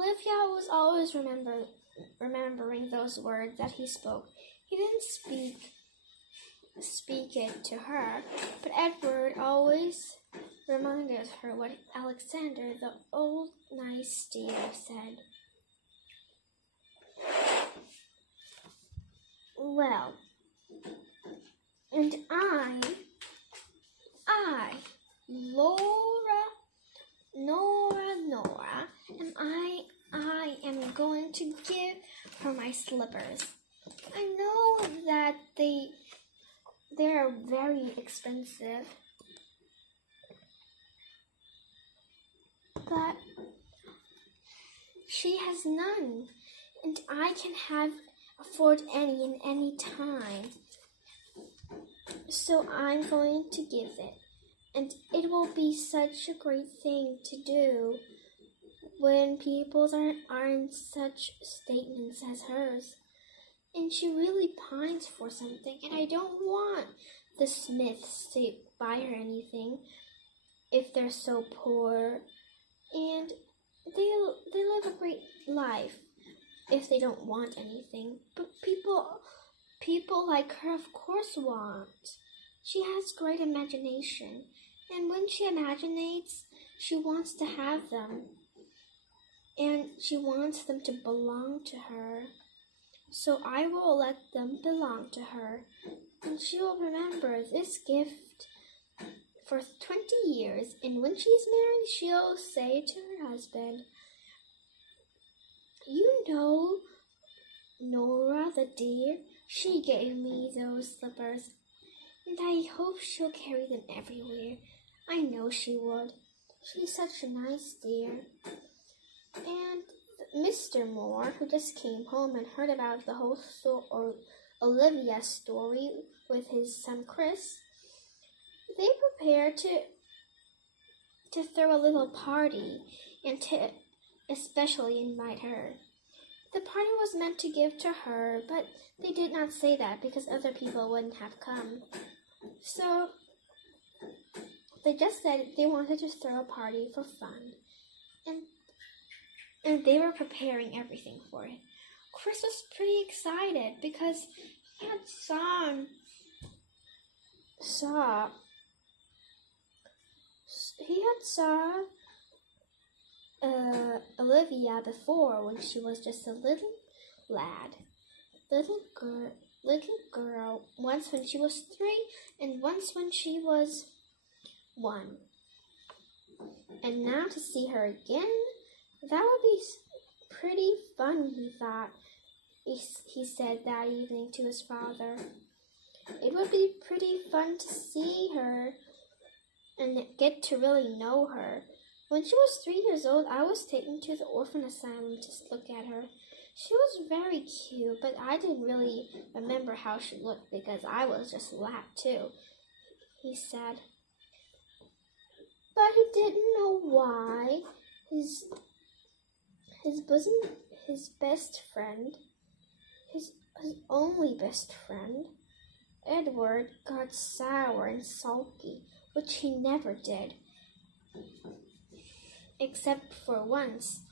Olivia was always remembering those words that he spoke. He didn't speak it to her, but Edward always reminded her what Alexander, the old nice dear, said. Well, and I, Nora, and I am going to give her my slippers. I know that they're very expensive, but she has none, and I can afford any in any time. So I'm going to give it, and it will be such a great thing to do when people aren't such statements as hers. And she really pines for something, and I don't want the Smiths to buy her anything if they're so poor, and they live a great life if they don't want anything. But people like her, of course, want. She has great imagination, and when she imaginates, she wants to have them, and she wants them to belong to her. So I will let them belong to her, and she will remember this gift for 20 years, and when she's married, she'll say to her husband, "You know, Nora the dear, she gave me those slippers, and I hope she'll carry them everywhere. I know she would. She's such a nice dear." And Mr. Moore, who just came home and heard about the whole Olivia story with his son Chris, they prepared to throw a little party and to especially invite her. The party was meant to give to her, but they did not say that because other people wouldn't have come. So they just said they wanted to throw a party for fun, and they were preparing everything for it. Chris was pretty excited because he had saw Olivia before when she was just a little girl, once when she was 3 and once when she was 1. And now to see her again, that would be pretty fun, he thought. He said that evening to his father. It would be pretty fun to see her and get to really know her. When she was 3 years old, I was taken to the orphan asylum to look at her. She was very cute, but I didn't really remember how she looked because I was just lapped too, he said. But he didn't know why his best friend, his only best friend, Edward, got sour and sulky, which he never did. Except for once,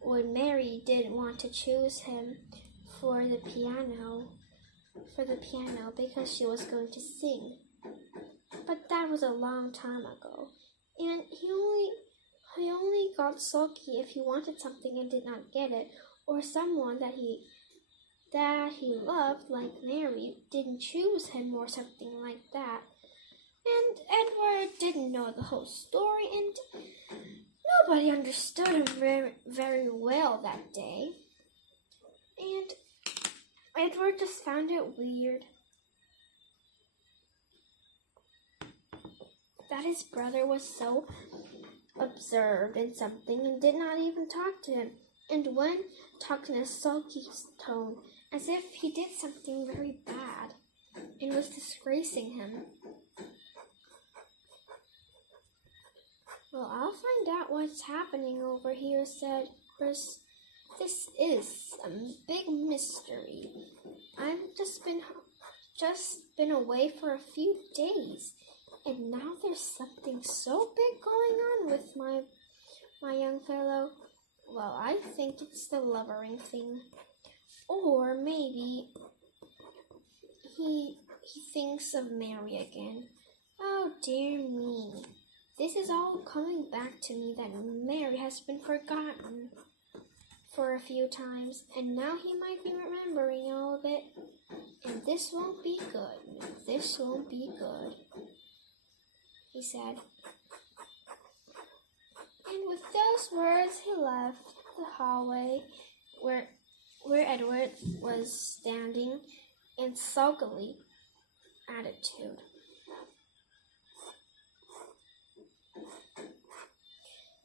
when Mary didn't want to choose him for the piano because she was going to sing. But that was a long time ago, and he only got sulky if he wanted something and did not get it, or someone that he loved, like Mary, didn't choose him or something like that. And Edward didn't know the whole story, and nobody understood him very, very well that day. And Edward just found it weird that his brother was so absorbed in something and did not even talk to him, and when talked in a sulky tone, as if he did something very bad and was disgracing him. "Well, I'll find out what's happening over here," said Chris. "This is a big mystery. I've just been away for a few days, and now there's something so big going on with my young fellow. Well, I think it's the lovering thing. Or maybe he thinks of Mary again. Oh dear me. This is all coming back to me that Mary has been forgotten for a few times, and now he might be remembering all of it. And this won't be good. This won't be good, he said. And with those words, he left the hallway where Edward was standing in sulky attitude.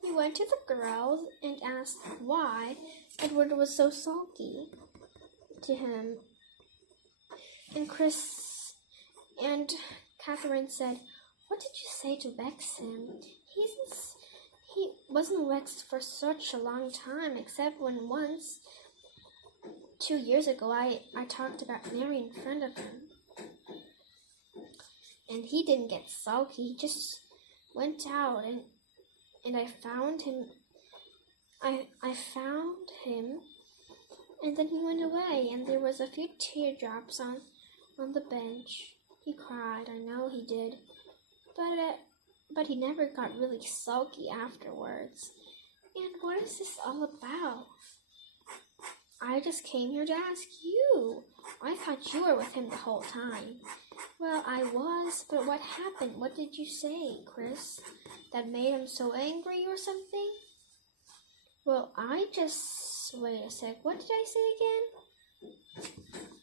He went to the girls and asked why Edward was so sulky to him. And Chris and Catherine said, "What did you say to vex him? He wasn't vexed for such a long time, except when once, 2 years ago, I talked about Mary in front of him. And he didn't get sulky, he just went out and I found him. I found him, and then he went away, and there was a few teardrops on the bench. He cried, I know he did, but he never got really sulky afterwards. And what is this all about? I just came here to ask you. I thought you were with him the whole time." "Well, I was, but what happened? What did you say, Chris? That made him so angry or something?" "Well, wait a sec, what did I say again?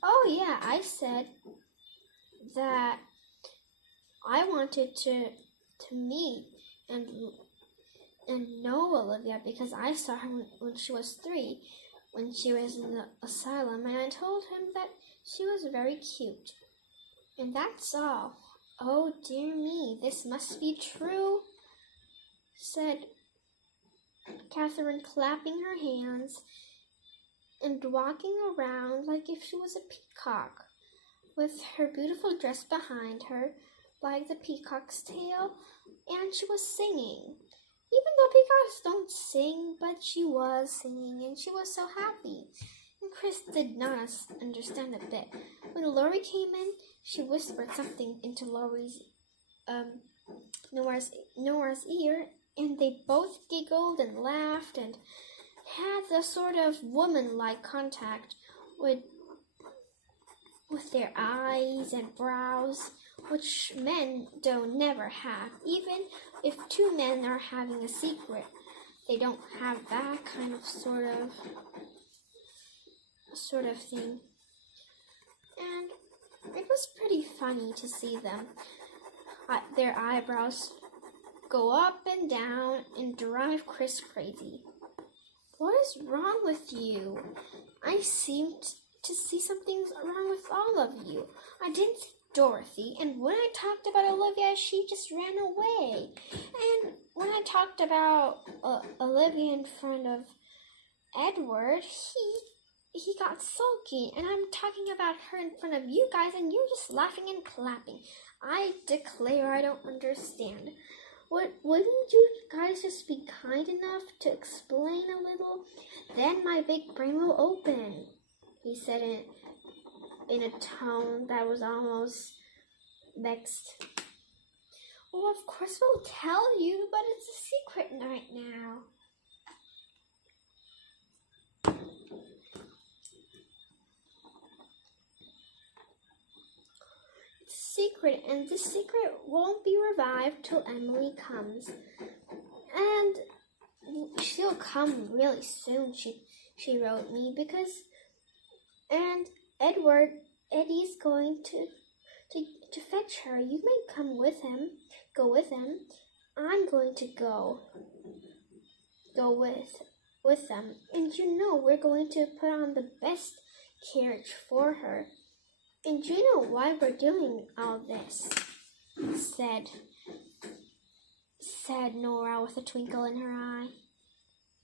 Oh yeah, I said that I wanted to meet and know Olivia because I saw her when she was 3, when she was in the asylum, and I told him that she was very cute. And that's all." "Oh dear me, this must be true," said Catherine, clapping her hands and walking around like if she was a peacock, with her beautiful dress behind her, like the peacock's tail, and she was singing. Even though peacocks don't sing, but she was singing, and she was so happy. And Chris did not understand a bit. When Laurie came in, she whispered something into Nora's ear, and they both giggled and laughed and had the sort of woman-like contact with their eyes and brows, which men don't never have. Even if 2 men are having a secret, they don't have that kind of sort of thing. And it was pretty funny to see them, their eyebrows go up and down and drive Chris crazy. "What is wrong with you? I seem to see something's wrong with all of you. I didn't see Dorothy, and when I talked about Olivia, she just ran away. And when I talked about Olivia in front of Edward, he got sulky, and I'm talking about her in front of you guys, and you're just laughing and clapping. I declare I don't understand. Wouldn't you guys just be kind enough to explain a little? Then my big brain will open," he said in a tone that was almost vexed. "Well, of course we'll tell you, but it's a secret right now." Secret, and this secret won't be revived till Emily comes, and she'll come really soon. She wrote me and Eddie's going to fetch her. You may come with him. Go with him. I'm going to go with them, and we're going to put on the best carriage for her. And you know why we're doing all this," said Nora with a twinkle in her eye.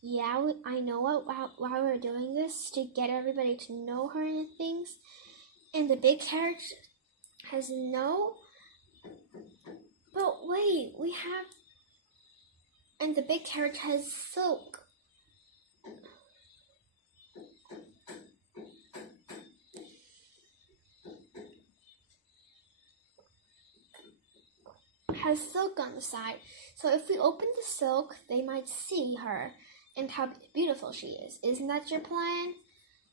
"Yeah, I know why we're doing this, to get everybody to know her and things. And the big carriage has but wait, and the big carriage has silk has silk on the side, so if we open the silk, they might see her and how beautiful she is. Isn't that your plan?"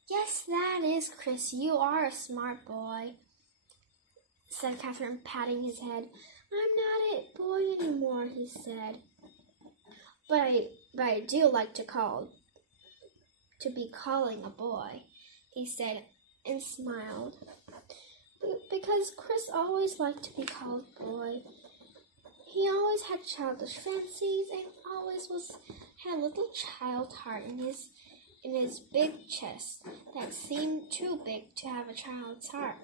"Yes, that is, Chris. You are a smart boy," said Catherine, patting his head. "I'm not a boy anymore," he said. But I do like to be calling a boy," he said and smiled. Because Chris always liked to be called boy. He always had childish fancies and always had a little child heart in his big chest that seemed too big to have a child's heart.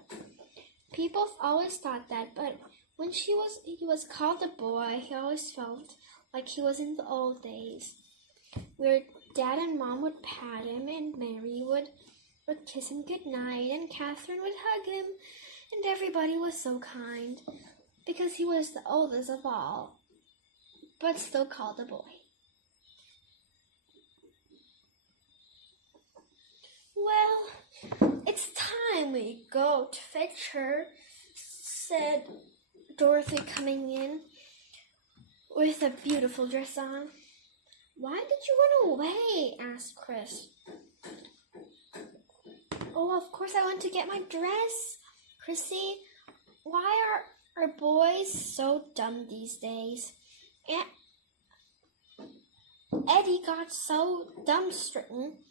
People always thought that, but when he was called a boy, he always felt like he was in the old days, where Dad and Mom would pat him, and Mary would kiss him goodnight, and Catherine would hug him, and everybody was so kind, because he was the oldest of all, but still called a boy. "Well, it's time we go to fetch her," said Dorothy, coming in with a beautiful dress on. "Why did you run away?" asked Chris. "Oh, of course I went to get my dress. Chrissy, why are boys so dumb these days? Eddie got so dumb-stricken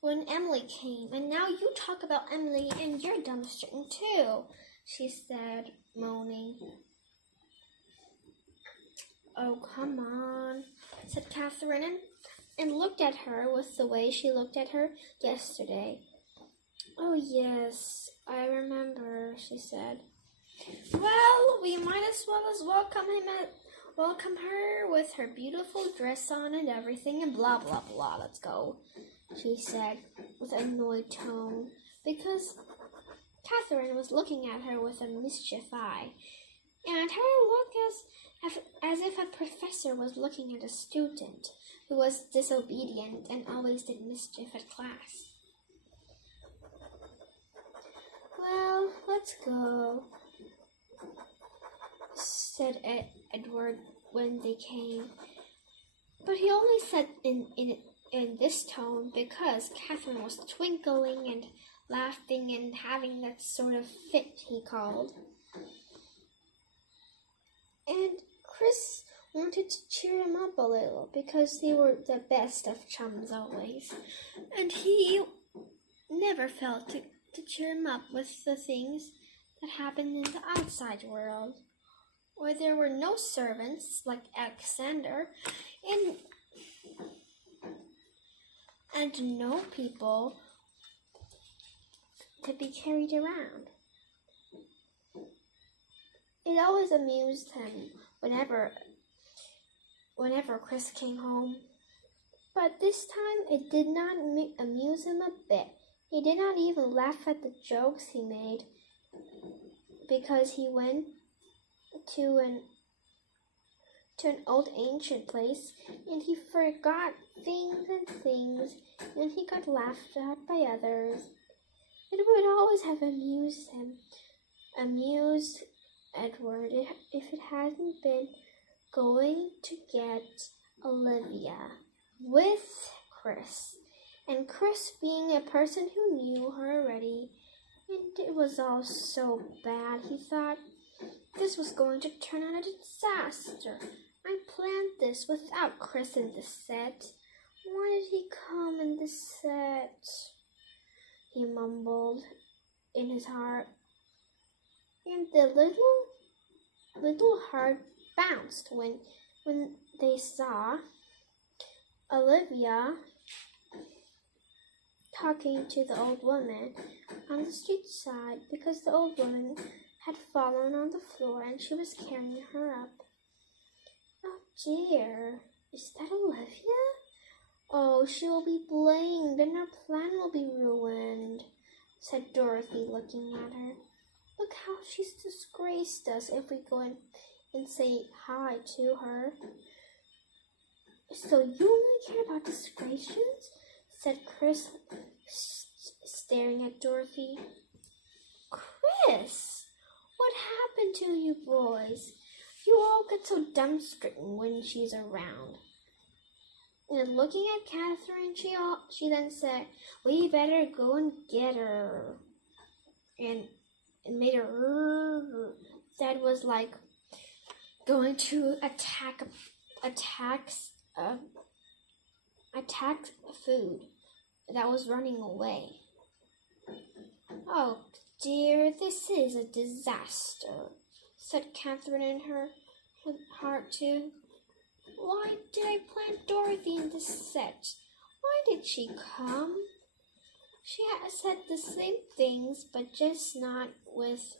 when Emily came, and now you talk about Emily and you're dumb-stricken too," she said, moaning. "Oh, come on," said Catherine, and looked at her with the way she looked at her yesterday. "Oh, yes, I remember," she said. "Well, we might as well welcome her with her beautiful dress on and everything, and blah, blah, blah. Let's go," she said with an annoyed tone, because Catherine was looking at her with a mischief eye, and her look as if a professor was looking at a student who was disobedient and always did mischief at class. "Well, let's go," said Edward when they came. But he only said in this tone because Catherine was twinkling and laughing and having that sort of fit he called. And Chris wanted to cheer him up a little because they were the best of chums always. And he never felt to cheer him up with the things that happened in the outside world, where there were no servants like Alexander and no people to be carried around. It always amused him whenever Chris came home. But this time it did not amuse him a bit. He did not even laugh at the jokes he made, because he went to an old ancient place, and he forgot things, and he got laughed at by others. It would always have amused Edward if it hadn't been going to get Olivia with Chris, and Chris being a person who knew her already, and it was all so bad. He thought this was going to turn out a disaster. I planned this without Chris in the set. Why did he come in the set? He mumbled in his heart. And the little heart bounced when they saw Olivia talking to the old woman on the street side, because the old woman had fallen on the floor and she was carrying her up. "Oh dear, is that Olivia? Oh, she will be blamed and our plan will be ruined," said Dorothy, looking at her. "Look how she's disgraced us if we go and say hi to her." "So you only care about disgraces?" said Chris, staring at Dorothy. "Chris, what happened to you boys? You all get so dumbstricken when she's around. And looking at Catherine, she then said, "We better go and get her." And made her that was like going to attack food that was running away. "Oh dear, this is a disaster," said Catherine in her heart too. "Why did I plant Dorothy in the set? Why did she come?" She had said the same things, but just not with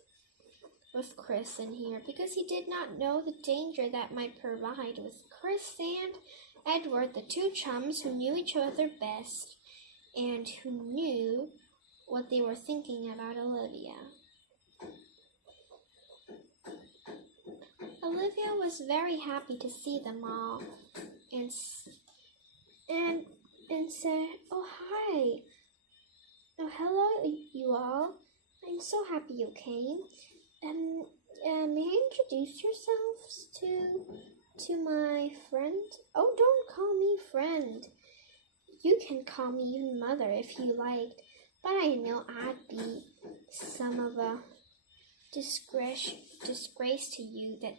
Chris in here, because he did not know the danger that might provide with Chris and Edward, the two chums who knew each other best and who knew what they were thinking about Olivia. Olivia was very happy to see them all and said, "Oh, hi. Oh, hello, you all. I'm so happy you came. May I introduce yourselves to my friend?" "Oh, don't call me friend. You can call me even mother if you liked, but I know I'd be some of a disgrace to you that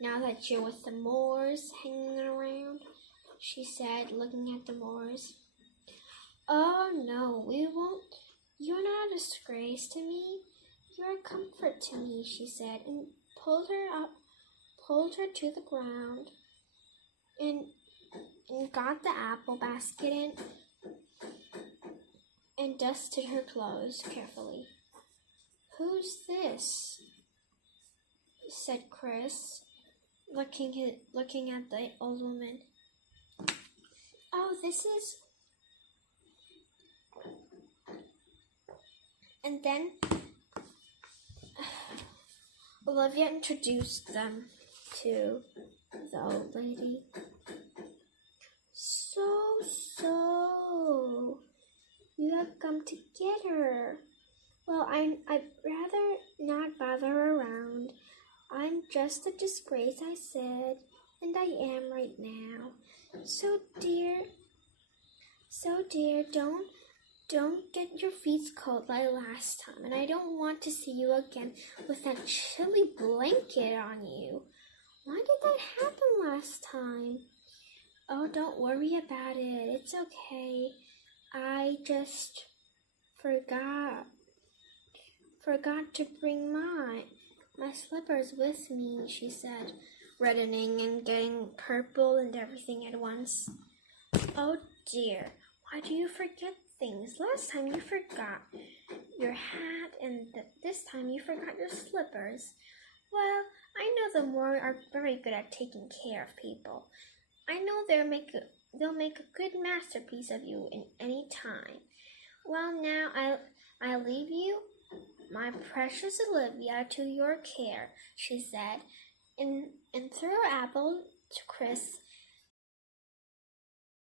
now that you're with the Moores hanging around," she said, looking at the Moores. "Oh, no, we won't. You're not a disgrace to me. You're a comfort to me," she said, and pulled her to the ground, and got the apple basket and dusted her clothes carefully. "Who's this?" said Chris, looking at the old woman. "Oh, this is..." And then Olivia introduced them to the old lady. So, you have come to get her. Well, I'd rather not bother around. I'm just a disgrace, I said, and I am right now. So dear, don't get your feet cold like last time, and I don't want to see you again with that chilly blanket on you. Why did that happen last time?" "Oh, don't worry about it. It's okay. I just forgot to bring my slippers with me," she said, reddening and getting purple and everything at once. "Oh dear, why do you forget things? Last time you forgot your hat, and this time you forgot your slippers. Well, I know the Moore are very good at taking care of people. I know they'll make a good masterpiece of you in any time. Well, now I'll leave you, my precious Olivia, to your care," she said, and threw her apple to Chris